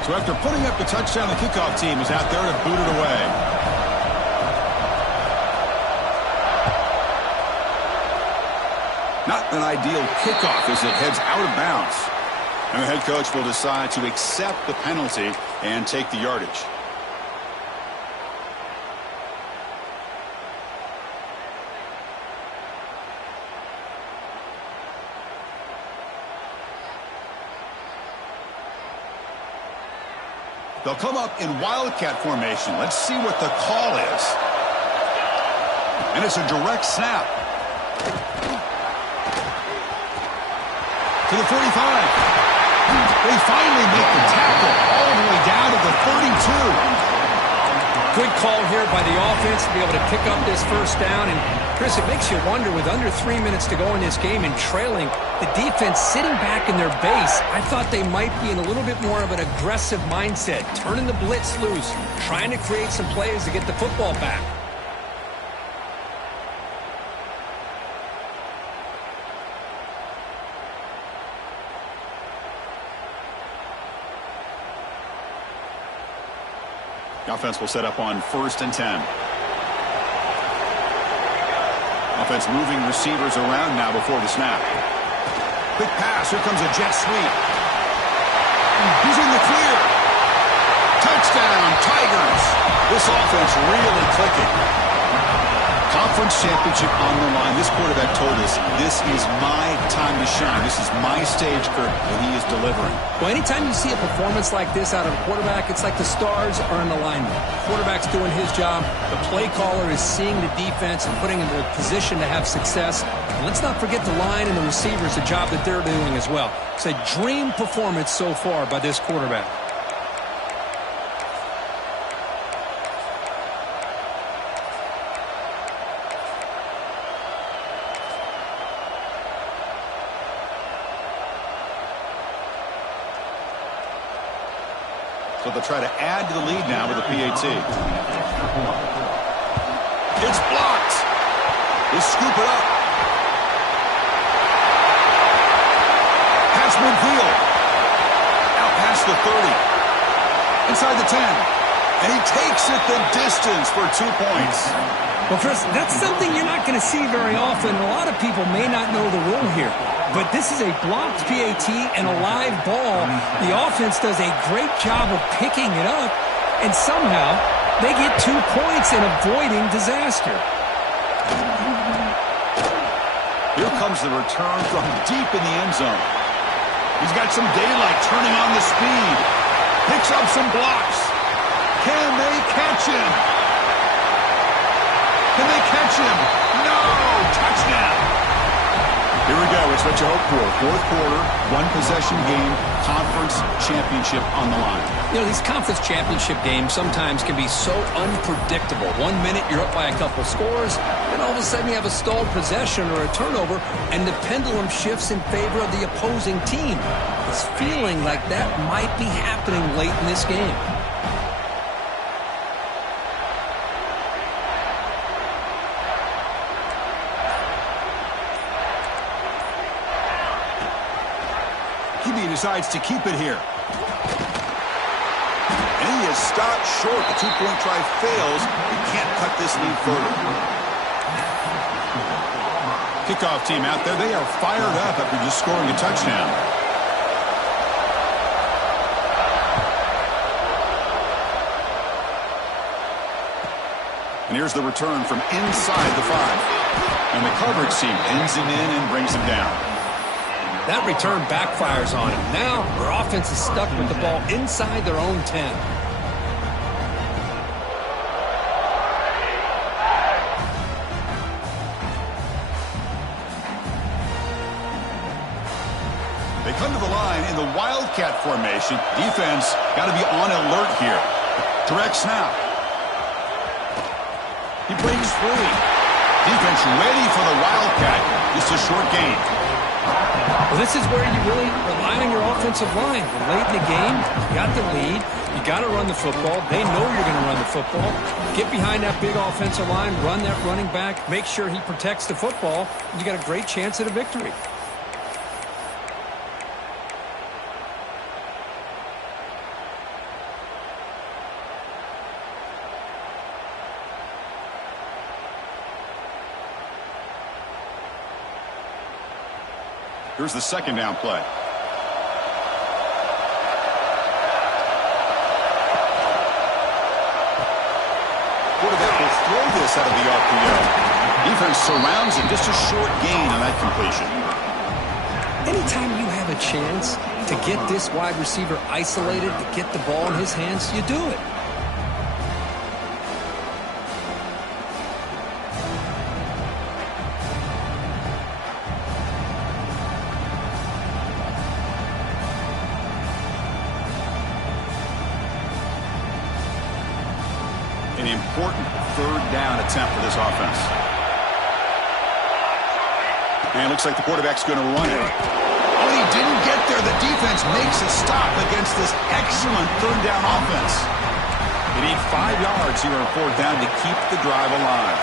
So after putting up the touchdown, the kickoff team is out there to boot it away. Not an ideal kickoff as it heads out of bounds. And the head coach will decide to accept the penalty and take the yardage. They'll come up in wildcat formation. Let's see what the call is. And it's a direct snap. To the 45. They finally make the tackle all the way down to the 32. Good call here by the offense to be able to pick up this first down. And, Chris, it makes you wonder, with under 3 minutes to go in this game and trailing, the defense sitting back in their base, I thought they might be in a little bit more of an aggressive mindset, turning the blitz loose, trying to create some plays to get the football back. The offense will set up on 1st and 10. Offense moving receivers around now before the snap. Quick pass. Here comes a jet sweep. He's in the clear. Touchdown, Tigers. This offense really clicking. Conference championship on the line. This quarterback told us, this is my time to shine. This is my stage, Kurt, and he is delivering. Well, anytime you see a performance like this out of a quarterback, it's like the stars are in alignment. The quarterback's doing his job. The play caller is seeing the defense and putting them in a position to have success. And let's not forget the line and the receivers, the job that they're doing as well. It's a dream performance so far by this quarterback. So they'll try to add to the lead now with the PAT. It's blocked. They scoop it up. Pass midfield. Out past the 30. Inside the 10. And he takes it the distance for 2 points. Well, Chris, that's something you're not going to see very often. A lot of people may not know the rule here. But this is a blocked PAT and a live ball. The offense does a great job of picking it up, and somehow they get 2 points in avoiding disaster. Here comes the return from deep in the end zone. He's got some daylight turning on the speed. Picks up some blocks. Can they catch him? Can they catch him? No! Touchdown! Here we go. It's what you hope for. 4th quarter, 1-possession game, conference championship on the line. You know, these conference championship games sometimes can be so unpredictable. 1 minute you're up by a couple scores, then all of a sudden you have a stalled possession or a turnover, and the pendulum shifts in favor of the opposing team. It's feeling like that might be happening late in this game. He decides to keep it here. And he is stopped short. The 2-point try fails. He can't cut this lead further. Kickoff team out there. They are fired up after just scoring a touchdown. And here's the return from inside the 5. And the coverage team pins him in and brings him down. That return backfires on him. Now their offense is stuck with the ball inside their own 10. They come to the line in the wildcat formation. Defense got to be on alert here. Direct snap. He breaks free. Defense ready for the Wildcat. Just a short gain. Well, this is where you really rely on your offensive line. Late in the game, you got the lead. You got to run the football. They know you're going to run the football. Get behind that big offensive line, run that running back, make sure he protects the football. You got a great chance at a victory. Here's the second down play. Quarterback will throw this out of the RPO. Defense surrounds it. Just a short gain on that completion. Anytime you have a chance to get this wide receiver isolated, to get the ball in his hands, you do it. An important third down attempt for this offense. And it looks like the quarterback's going to run it. Oh, he didn't get there. The defense makes a stop against this excellent third down offense. They need 5 yards here on fourth down to keep the drive alive.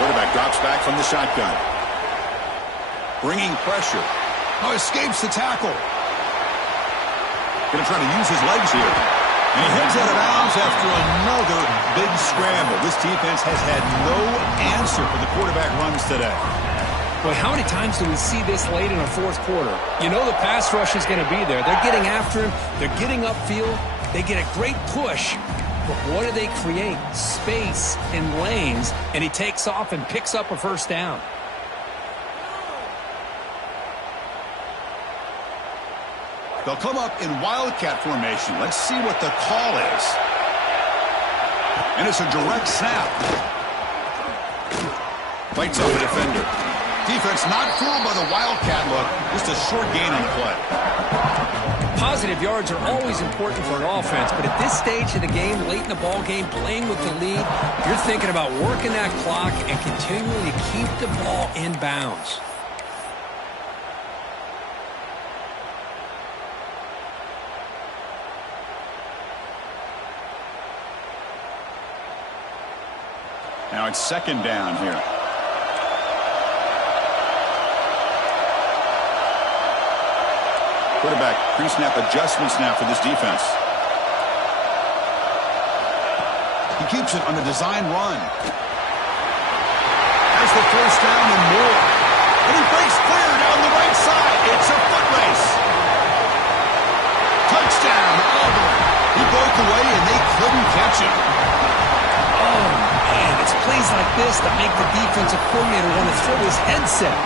Quarterback drops back from the shotgun. Bringing pressure. Oh, escapes the tackle. Going to try to use his legs here. And he heads out of bounds after another big scramble. This defense has had no answer for the quarterback runs today. Boy, how many times do we see this late in a fourth quarter? You know the pass rush is going to be there. They're getting after him. They're getting upfield. They get a great push. But what do they create? Space and lanes. And he takes off and picks up a first down. They'll come up in Wildcat formation. Let's see what the call is. And it's a direct snap. Fights off the defender. Defense not fooled by the Wildcat look. Just a short gain on the play. Positive yards are always important for an offense, but at this stage of the game, late in the ball game, playing with the lead, you're thinking about working that clock and continuing to keep the ball in bounds. Now it's second down here. Quarterback pre-snap adjustments now for this defense. He keeps it on the design run. Has the first down and more. And he breaks clear down the right side. It's a foot race. Touchdown, Auburn. He broke away and they couldn't catch him. Oh, man, it's plays like this that make the defensive coordinator want to throw his headset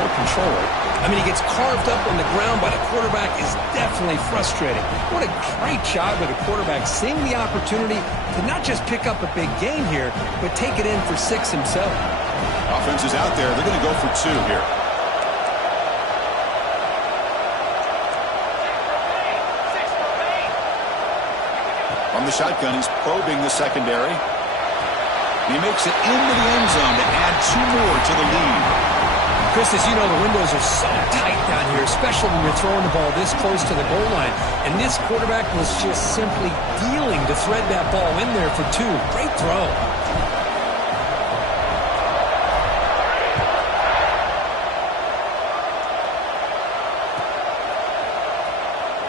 or controller. I mean, he gets carved up on the ground by the quarterback is definitely frustrating. What a great job by the quarterback seeing the opportunity to not just pick up a big gain here, but take it in for 6 himself. Offense is out there. They're going to go for 2 here. From the shotgun, he's probing the secondary. He makes it into the end zone to add 2 more to the lead. Chris, as you know, the windows are so tight down here, especially when you're throwing the ball this close to the goal line. And this quarterback was just simply dealing to thread that ball in there for 2. Great throw.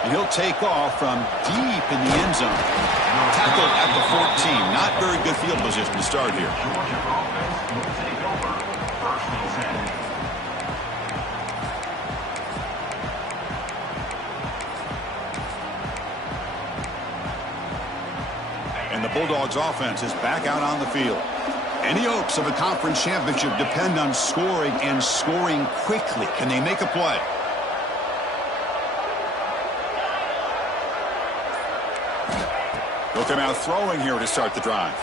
And he'll take off from deep in the end zone. Tackled at the 14. Not very good field position to start here. And the Bulldogs offense is back out on the field. Any hopes of a conference championship depend on scoring and scoring quickly. Can they make a play? They'll come out throwing here to start the drive.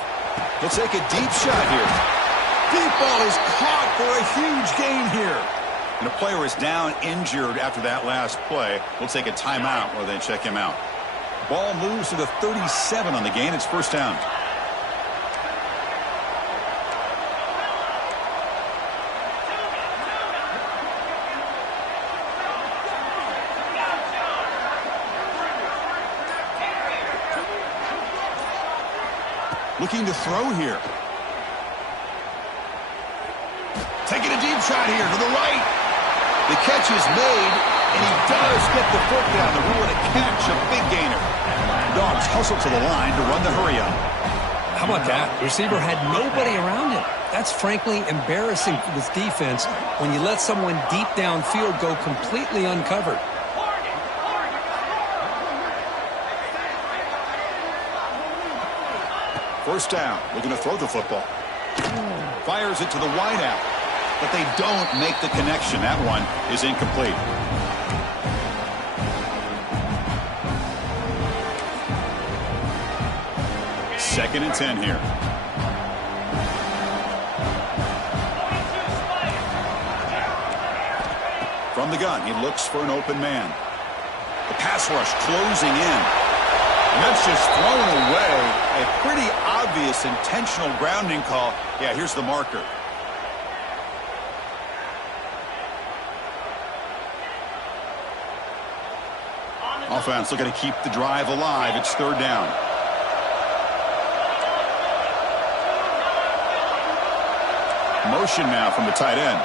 He'll take a deep shot here. Deep ball is caught for a huge gain here. And a player is down injured after that last play. We'll take a timeout while they check him out. Ball moves to the 37 on the gain. It's first down. Looking to throw here. Taking a deep shot here to the right. The catch is made, and he does get the foot down. The rule and a catch, a big gainer. Dogs hustle to the line to run the hurry up. How about that? The receiver had nobody around him. That's frankly embarrassing for this defense when you let someone deep downfield go completely uncovered. First down, looking to throw the football. Fires it to the wideout, but they don't make the connection. That one is incomplete. Second and 10 here. From the gun, he looks for an open man. The pass rush closing in. And that's just thrown away. A pretty obvious intentional grounding call. Yeah, here's the marker. Offense looking to keep the drive alive. It's third down. Motion now from the tight end.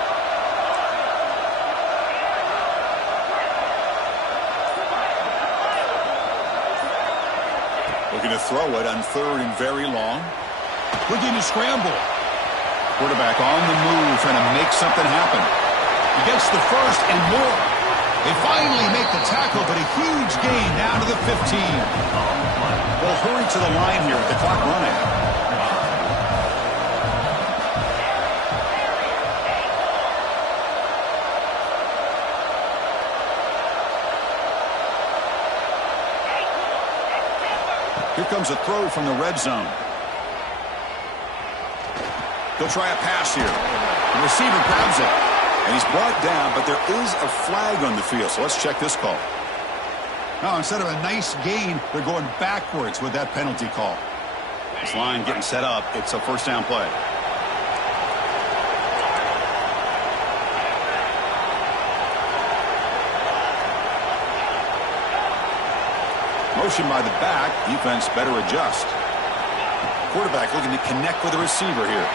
Looking to throw it on third and very long. Looking to scramble. Quarterback on the move, trying to make something happen. He gets the first and more. They finally make the tackle, but a huge gain down to the 15. They'll hurry to the line here with the clock running. Here comes a throw from the red zone. He'll try a pass here. The receiver grabs it, and he's brought down, but there is a flag on the field, so let's check this call. Now, instead of a nice gain, they're going backwards with that penalty call. This line getting set up. It's a first down play. Motion by the back. Defense better adjust. Quarterback looking to connect with the receiver here.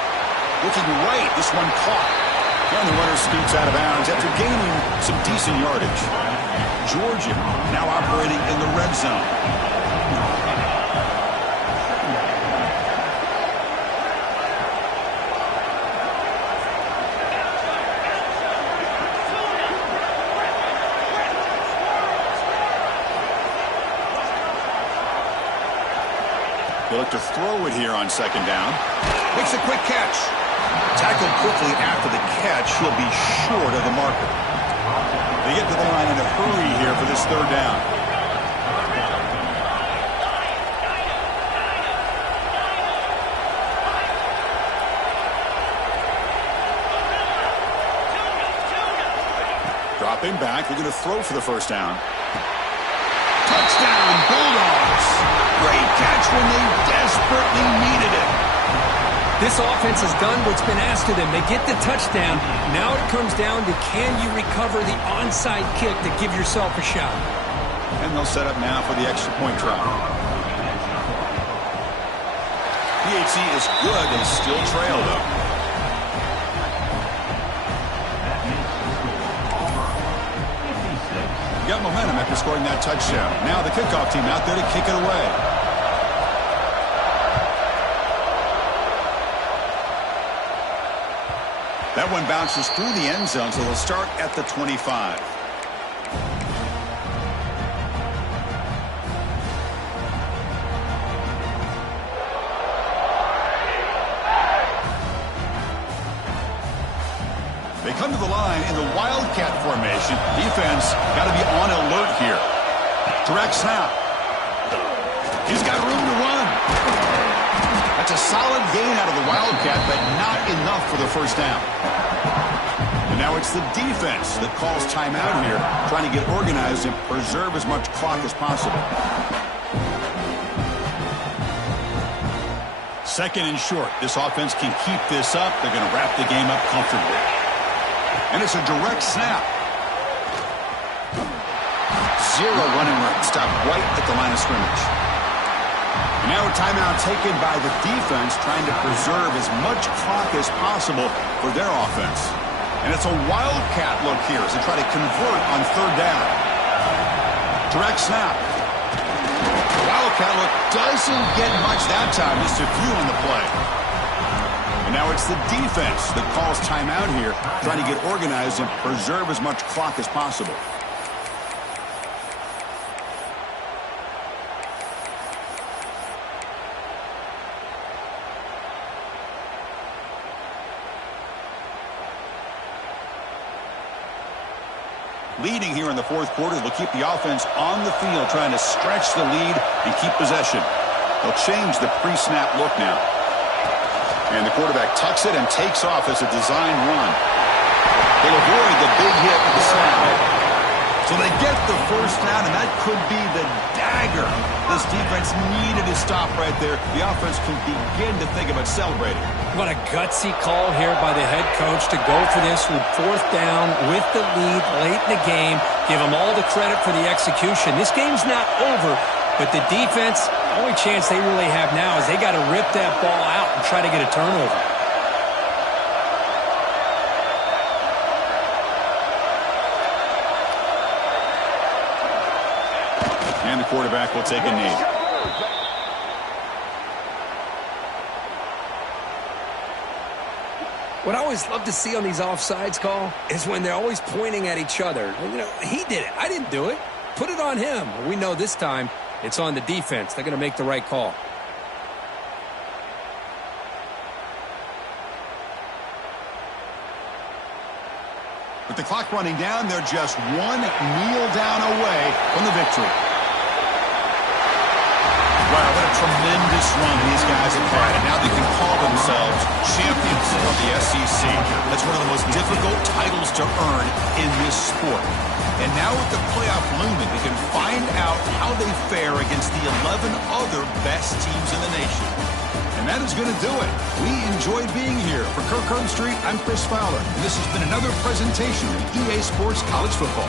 Looking right. This one caught. And the runner scoots out of bounds after gaining some decent yardage. Georgia now operating in the red zone. They look to throw it here on second down. Makes a quick catch. Tackled quickly after the catch. He'll be short of the marker. They get to the line in a hurry here for this third down. Dropping back. They're going to throw for the first down. Touchdown, Bulldogs. Great catch when they desperately needed it. This offense has done what's been asked of them. They get the touchdown. Now it comes down to, can you recover the onside kick to give yourself a shot? And they'll set up now for the extra point try. PHC is good. They still trail, though. Got momentum after scoring that touchdown. Now the kickoff team out there to kick it away. That one bounces through the end zone, so they'll start at the 25. They come to the line in the Wildcat formation. Defense got to be on alert here. Direct snap. He's got room to run. That's a solid gain out of the Wildcat, but not enough for the first down. And now it's the defense that calls timeout here, trying to get organized and preserve as much clock as possible. 2nd and short. This offense can keep this up. They're going to wrap the game up comfortably. And it's a direct snap. Zero running room. Stop right at the line of scrimmage. And now a timeout taken by the defense, trying to preserve as much clock as possible for their offense. And it's a wildcat look here as they try to convert on 3rd down. Direct snap. Wildcat look doesn't get much that time. Just a few on the play. And now it's the defense that calls timeout here, trying to get organized and preserve as much clock as possible. Leading here in the 4th quarter, they'll keep the offense on the field, trying to stretch the lead and keep possession. They'll change the pre-snap look now. And the quarterback tucks it and takes off as a design run. They'll avoid the big hit with the snap. So they get the 1st down, and that could be the dagger this defense needed to stop right there. The offense can begin to think about celebrating. What a gutsy call here by the head coach to go for this with 4th down with the lead late in the game. Give them all the credit for the execution. This game's not over, but the defense, the only chance they really have now is they got to rip that ball out and try to get a turnover. And the quarterback will take a knee. What I always love to see on these offsides call is when they're always pointing at each other. You know, he did it. I didn't do it. Put it on him. We know this time it's on the defense. They're going to make the right call. With the clock running down, they're just one kneel down away from the victory. Wow, what a tremendous run these guys have had, and now they can call themselves champions of the SEC. That's one of the most difficult titles to earn in this sport. And now with the playoff looming, they can find out how they fare against the 11 other best teams in the nation. And that is going to do it. We enjoyed being here. For Kirk Herbstreit, I'm Chris Fowler, and this has been another presentation of EA Sports College Football.